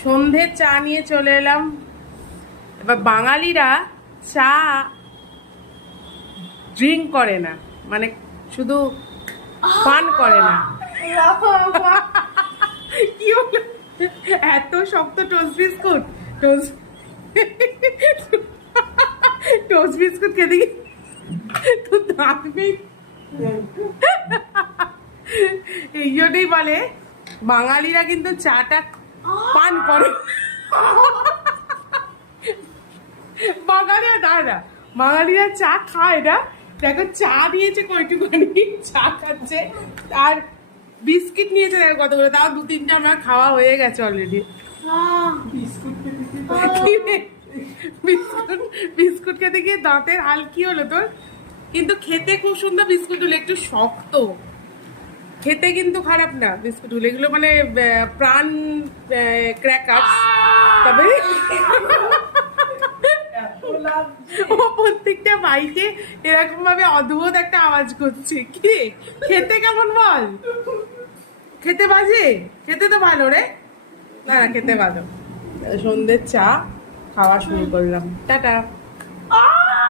সন্ধে চা নিয়ে চলে এলাম। এবার বাঙালিরা চা ড্রিঙ্ক করে না, মানে শুধু পান করে না। কি হলো? এত শক্ত টোস্ট বিস্কুট, টোস্ট বিস্কুট খেতে গিয়ে তো থাকবে। এই জন্যই বলে বাঙালিরা কিন্তু চাটা পান করে। বাঙালিরা দাঁড়া, বাঙালিরা চা খায় না। দেখো চা দিয়েছে কয়টুখানি, চা খাচ্ছে, আর বিস্কিট নিয়েছে দেখো কতগুলো, তাও 2-3টা আমরা খাওয়া হয়ে গেছে অলরেডি। বিস্কুট বিস্কুট খেতে গিয়ে দাঁতের হাল কি হলো তোর? কিন্তু খেতে খুব সুন্দর বিস্কুটগুলো, একটু শক্ত, খেতে কিন্তু খারাপ না বিস্কুটগুলো, এগুলো মানে প্রাণ ক্র্যাকারস। তবে ও প্রত্যেকটা বাইকে এরকম ভাবে অদ্ভুত একটা আওয়াজ করছে। কি রে, খেতে কেমন বল? খেতে বাজে? খেতে তো ভালো রে, না খেতে ভালো। সন্ধ্যের চা খাওয়া শুরু করলাম। টাটা।